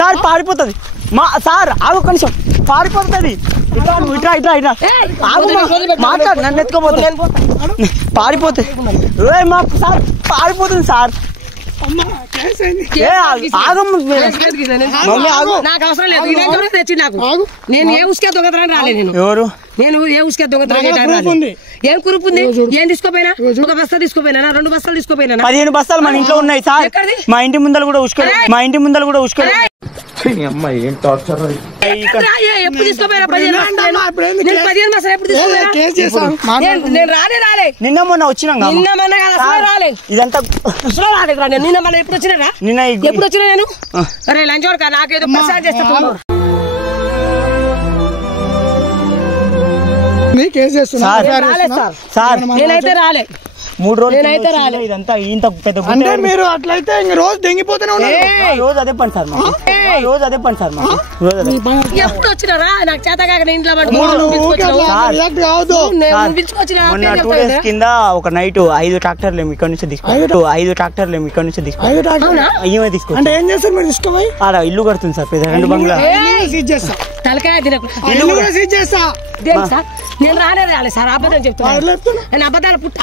sir పారిపోతుంది మా sir ఆగు ఒక నిమిషం పారిపోతుంది ఇట్లా ఇట్లా ఇట్లా ఆగు మాట్లాడు నన్ను ఎత్తుకోపోతుంది పారిపోతుంది మా సార్ పారిపోతుంది సార్ నేను ఏ ఉసుకే దొంగతనం రాలేదు ఎవరు నేను ఏ ఉసుకే దొంగతనం ఏం కురుపు ఉంది ఏం తీసుకోపోయినా ఒక బస్తా తీసుకోపోయినా 2 బస్తాలు తీసుకోపోయినా 15 బస్తాలు మన ఇంట్లో ఉన్నాయి సార్ మా ఇంటి ముందర కూడా ఉసుకోలేదు ఏం టార్చర్ ఎప్పుడు తీసుకోపోయినా 15 బస్తాలు ఎప్పుడు తీసుకోపోయినా నేను రాలే నిన్న మొన్న వచ్చినాం నిన్న మొన్న రాలే ఇదంతా రాలేదు నిన్న మొన్న ఎప్పుడు వచ్చినా నిన్న ఎప్పుడు వచ్చినా నేను అరే లంచ్ వరకు నాకేదో ప్రసాద్ చేస్తా నేనైతే రాలే 3 రోజులు ఇదంతా ఇంత పెద్ద అంటే మీరు అట్లయితే రోజు దెంగిపోతూనే ఉన్నారు రోజు అదే పని సార్ రోజు అదే పని సార్ ఎప్పుడు వచ్చినారా నాకు చేత కాక ఇంట్లో మొన్న 2 days కింద ఒక నైట్ 5 ట్రాక్టర్లు ఇక్కడ నుంచి తీసుకు అంటే ఏం చేస్తారు మీరు తీసుకుపోయి అలా ఇల్లు కడుతుంది సార్ పెద్ద 2 బంగ్లా తలకాయ చేస్తా నేను రాలే సార్ అబద్ధం చెప్తున్నా నేను అబద్ధాలు పుట్టా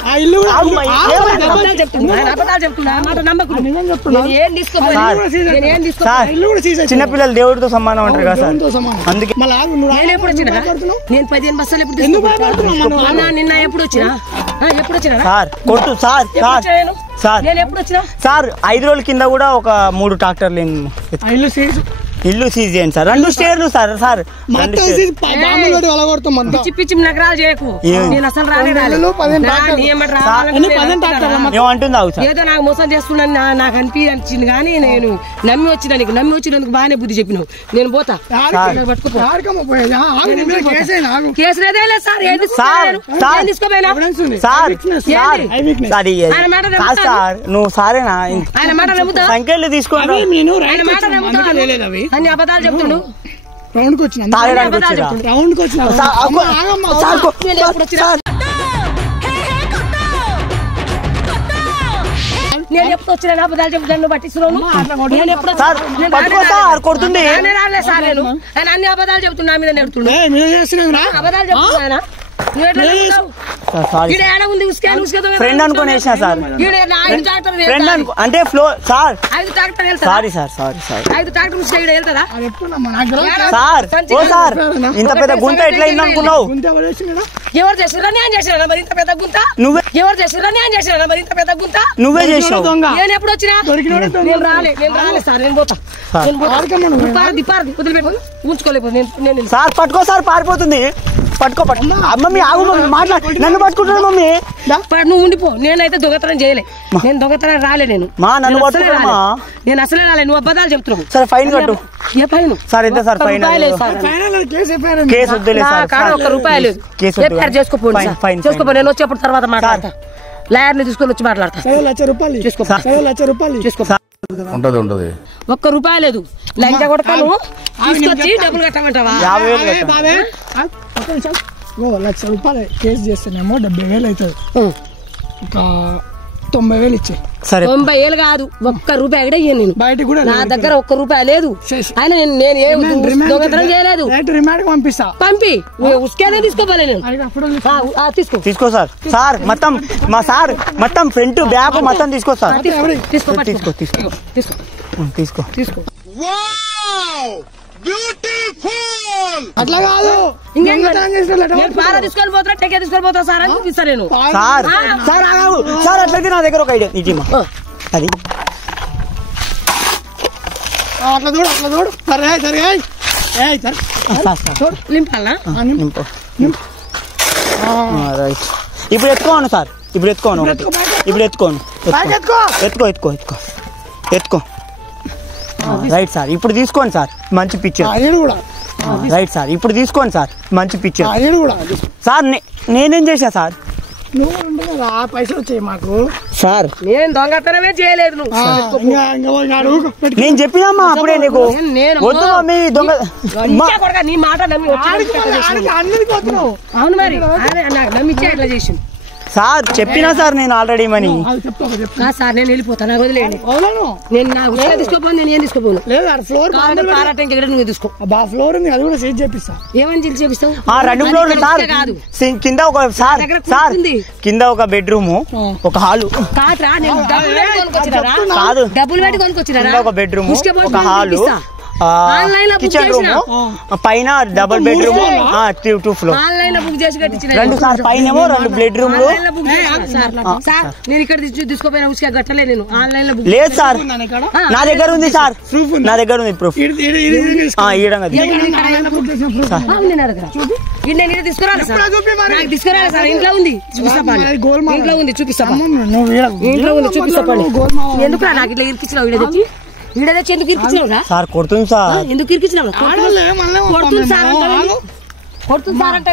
చిన్నపిల్లలు దేవుడితో సమానం అంటారు కదా సార్ అందుకే నేను ఎప్పుడు వచ్చినా నేను 15 బస్సాలు ఎప్పుడు నిన్న ఎప్పుడు వచ్చినా సార్ కొట్టు సార్ నేను ఎప్పుడు వచ్చినా సార్ 5 రోజుల కింద కూడా ఒక 3 ట్రాక్టర్లు ఇల్లు సీజ్ చేయండి సార్ 2 స్టేర్లు సార్ పిచ్చి నగరాలు చేయకు నేను అసలు ఏమంటుంది ఏదో నాకు మోసం చేస్తున్నాను నాకు అనిపించింది కానీ నేను నమ్మి వచ్చినందుకు బాగానే బుద్ధి చెప్పినావు నేను పోతా నువ్వు సారేనా సంఖ్యలు తీసుకోండి అన్ని అబద్ధాలు చెప్తుండు నేను ఎప్పుడు వచ్చిన అబద్ధాలు చెప్తాను పట్టిస్తున్నాను కొడుతుంది అన్ని అబద్ధాలు చెప్తున్నా మీద నేర్పుతున్నా అబద్ధాలు చెప్తున్నా ఫ్రెండ్ అనుకుని వేసిన సార్ అంటే ఫ్లో సార్ సారీ సార్ ఇంత పెద్ద గుంత ఎట్లా అయింది అనుకున్నావు ఎవరు చేసిరా నేను చేసినా మరి ఇంత పెద్ద గుంత ఎవరు చేసిరా నేను చేసినా మరి ఇంత పెద్ద గుంత నువ్వే చేసినావు నేను ఎప్పుడు వచ్చినా నేను రాలే సార్ నేను పోతా ఉంచుకోలేకపోతే సార్ పట్టుకో సార్ పారిపోతుంది పట్టుకో మమ్మీ ఆగు మమ్మీ మాట్లాడు నన్ను పట్టుకుంటున్నా మమ్మీ నువ్వు ఉండిపో నేనైతే దొంగతనం చేయలే నేను దొంగతనం రాలే నేను నేను అసలే రాలే నువ్వు అబద్ధాలు చెప్తున్నావు సరే ఫైన్ కట్టు ఏ ఫైన్ సార్ ఎంత సార్ ఫైన్ కేసు వద్దులే సార్ ₹1 ఎఫ్ఐఆర్ చేసుకోపో నేను వచ్చేప్పుడు తర్వాత మాట్లాడతా లాయర్ని తీసుకొని వచ్చి మాట్లాడతా ఉంటది ₹1 లేదు లంచ కొడతాను తీసుకొచ్చి డబ్బులు కట్టమంటావా ₹1,00,000 కేసు చేస్తేనేమో 70,000 అవుతుంది ఒక 90,000 ఇచ్చే 90,000 కాదు ₹1 కూడా ఇయ్యను నేను బయట కూడా నా దగ్గర ₹1 లేదు ఆయన నేను దొంగతనం చేయలేదు పంపి ఉసుకేనే తీసుకోపోలే నేను తీసుకో సార్ మొత్తం ఫ్రంట్ బ్యాక్ మొత్తం తీసుకో సార్ తీసుకో అట్లా కాదు తీసుకొని పోతా టెకే తీసుకొని పోతా సార్ అని చూపిస్తాను నేను సార్ అట్లయితే నా దగ్గర ఒక ఐడియా నిజమా అది అట్లా చూడు సరే ఇప్పుడు ఎత్తుకోను సార్ ఎత్తుకో రైట్ సార్ ఇప్పుడు తీసుకోండి సార్ మంచి పిక్చర్ రైట్ సార్ ఇప్పుడు తీసుకోండి సార్ మంచి పిక్చర్ సార్ నేనేం చేసా సార్ పైసలు వచ్చాయి మాకు సార్ నేను దొంగతనమే చేయలేదు నేను చెప్పినామా అప్పుడే నీకు వద్దు మమ్మీ దొంగ నీ మాట నమ్మి అవును మరి నమ్మిచ్చే ఎట్లా చేసింది సార్ చెప్పినా సార్ నేను ఆల్రెడీ మనీ సార్ నేను వెళ్ళిపోతాను నాకు వదిలేయండి నేను నా ఉచిత తీసుకోపోను నేను ఏం తీసుకోపోను ఫ్లోర్ నువ్వు తీసుకో ఫ్లోర్ ఉంది అది కూడా చేసి చేపిస్తా ఏమని చేసి చేపిస్తావు 2 ఫ్లోర్లు సార్ కింద ఒక సార్ కింద ఒక బెడ్రూమ్ ఒక హాలు కాదురా నేను కాదు డబ్బులు పెట్టి కొనుక్కొచ్చినారా ఒక బెడ్రూమ్ ఒక హాలు కిచెన్ రూమ్ పైన డబుల్ బెడ్రూమ్ 2 ఫ్లోర్ ఆన్లైన్ లో బుక్ చేసి కట్టించిన 2 సార్ పైన 2 బెడ్రూమ్లు సార్ నేను ఇక్కడ తీసుకోపోయినా ఉచిగా కట్టలే నేను ఆన్లైన్ లో బుక్ లేదు సార్ నా దగ్గర ఉంది సార్ నా దగ్గర ఉంది ప్రూఫ్ తీసుకురాలి సార్ ఇంట్లో ఉంది చూపిస్తా ఎందుకు నాకు ఇట్లా ఇరికిచ్చినావు ఈడ తెచ్చి ఈడ తెచ్చి ఎందుకు ఇరికిచ్చినావు సార్ కొడుతుంది సార్ ఎందుకు ఇరికిచ్చినావు కొడుతుంది సార్ కొడుతుంది సార్ అంటే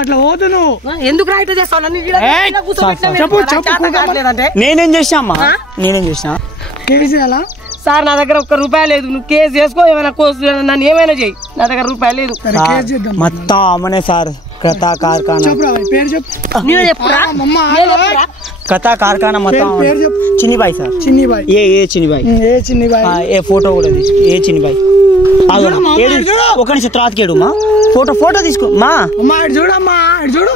అట్లా పోతు నువ్వు ఎందుకు రైట్ చేస్తావు నేనేం చేసినా అమ్మా నేనేం చేసినా సార్ నా దగ్గర ₹1 లేదు నువ్వు కేసు చేసుకో ఏమైనా కోసు నన్ను ఏమైనా చెయ్యి నా దగ్గర ₹1 లేదు మొత్తం అమ్మనే సార్ కథా కార్ఖానా కథా కార్ఖానా మొత్తం చిన్నిబాయి సార్ ఏ చిన్నిబాయి ఏ ఫోటో కూడా తీసుకో ఏ చిన్నిబాయి ఒక నిమిషం తర్వాతకి ఏడు మా ఫోటో తీసుకో మా చూడమ్మా చూడు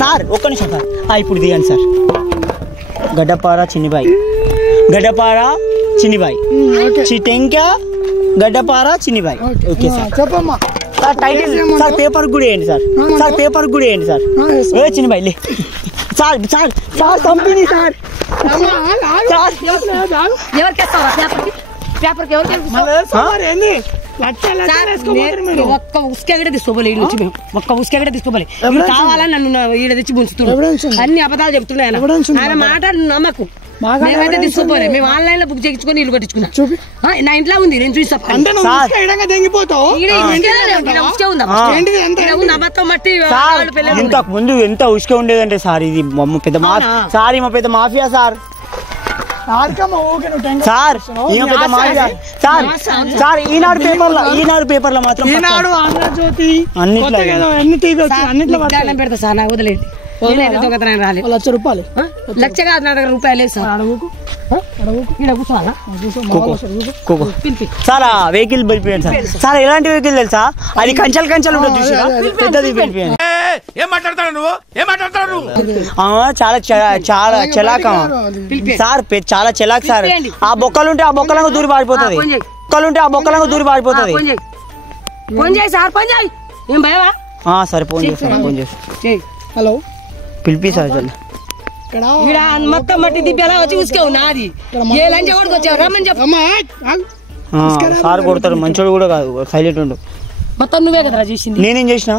సార్ ఒక్క నిమిషం సార్ ఇప్పుడు దిగండి సార్ గడ్డపార చిన్నిబాయి చిటెంకా గడ్డపార చిన్నిబాయి ఓకే సార్ చెప్పమ్మా సార్ టైటిల్ సార్ పేపర్ కూడా వేయండి సార్ పేపర్ కూడా వేయండి సార్ ఏ చిన్నిబాయి లే సార్ కంపెనీ సార్ ఎవరికి పేపర్కి ఒక్క ఉసుక కూడా తీసుకోవాలి ఒక్క ఉసుక కూడా తీసుకోవాలి కావాలని నన్ను ఈడ తెచ్చి ఉంచుతున్నాడు అన్ని అబద్ధాలు చెప్తున్నాయి ఆయన మాట నమ్మకు మేమైతే తీసుకోపోలే మేము ఆన్లైన్ లో బుక్ చేయించుకొని ఇల్లు కట్టించుకున్నాం నా ఇంట్లో ఉంది నేను చూస్తాను ఇంతకు ముందు ఎంత ఉసుక ఉండేదంటే సార్ ఇది పెద్ద మాఫియా సార్ సార్ ఈనాడు పేపర్లో మాత్రం అన్నిట్లో పెడతా సార్ నాకు వదిలేదు దొంగతనం రాలేదు ₹1,00,000 లక్ష కాదు నా దగ్గర ₹1 లేదు సార్ వెహికల్ పిలిపియండి సార్ ఎలాంటి వెహికల్ తెలుసా అది కంచెలు ఉంటుంది చూసారా పెద్దది పిలిపియండి చాలా చెలాక సార్ చాలా చెలాక్ సార్ ఆ బొక్కలుంటే ఆ బొక్కలంగా దూరి పారిపోతుంది సరే ఫోన్ చేసి హలో పిలిపి సార్ మొత్తం మట్టి దిబ్బేలా వచ్చి ఉసుకావు నాది ఏ లంచ్ ఓడికి వచ్చావు రమ్మని చెప్పు సార్ కొడతారు మంచోడు కూడా కాదు సైలెంట్ ఉండు మొత్తం నువ్వే కదరా చేసింది నేనేం చేసిన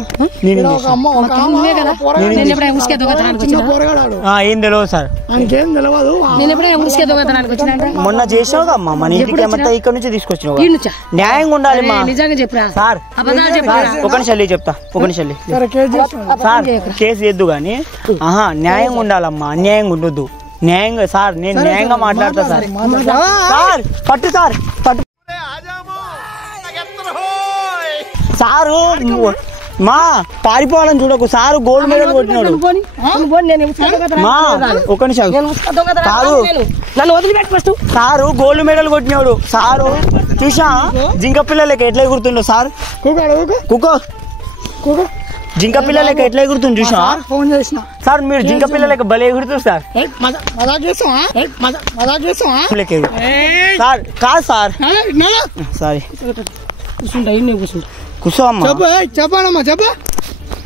నువ్వే కదా నేను ఎప్పుడైనా ఉసుకే దొంగతనానికి వచ్చినా ఏం తెలియదు సార్ నేను ఎప్పుడైనా ఉసుకే దొంగతనానికి వచ్చినా మొన్న చేసావు అమ్మా మన ఇంటికి ఏమంతా ఇక్కడ నుంచి తీసుకొచ్చినావు న్యాయంగా ఉండాలి నిజంగా చెప్పరా సార్ ఒక నిమిషం చెప్తా సార్ కేసు చేద్దు గానీ న్యాయంగా ఉండాలమ్మా అన్యాయంగా ఉండొద్దు న్యాయంగా సార్ నేను న్యాయంగా మాట్లాడతా సార్ పట్టు సారు మా పారిపోవాలని చూడకు సారు గోల్డ్ మెడల్ కొట్టినాడు ఒక నిమిషం కాదు నన్ను వదిలిపెట్టి ఫస్ట్ సారు గోల్డ్ మెడల్ కొట్టినాడు సారు చూసా జింక పిల్లలకి ఎట్లా ఎగురుతుండో సార్ జింక పిల్లలకి ఎట్లా ఎగురుతుంది చూసా ఫోన్ చేసిన సార్ మీరు జింక పిల్లలకి భలే ఎగురుతుంది సార్ సార్ కాదు సార్ సారీ కూర్చో అమ్మా చెప్పానమ్మా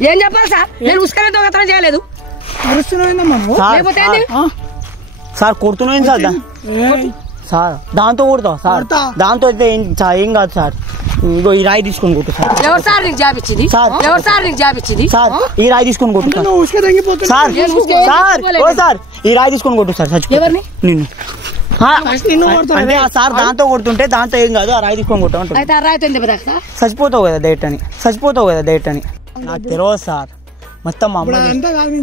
ఏం చెప్పాలి సార్ నేను ఉసుకనే దొంగతనం చేయలేదు సార్ కొడుతున్నాయి సార్ దాంతో కొడతా సార్ దాంతో అయితే ఏం కాదు సార్ ఇగో ఈ రాయి తీసుకొని కొట్టు సార్ ఎవరు సార్ నీకు జాబ్ ఇచ్చింది సార్ ఈ రాయి తీసుకొని కొట్టు సార్ సార్ ఈ రాయి తీసుకొని కొట్టు సార్ ఎవరిని నిన్ను అంటే సార్ దాంతో కొడుతుంటే దాంతో ఏం కాదు ఆ రాయి తీసుకొని కొట్టామంటే చచ్చిపోతావు కదా డైట్ అని నాకు తెలియదు సార్ మొత్తం మా అమ్మ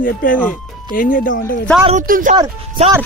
చెప్పేది ఏం చేద్దాం అంటే సార్ వస్తుంది సార్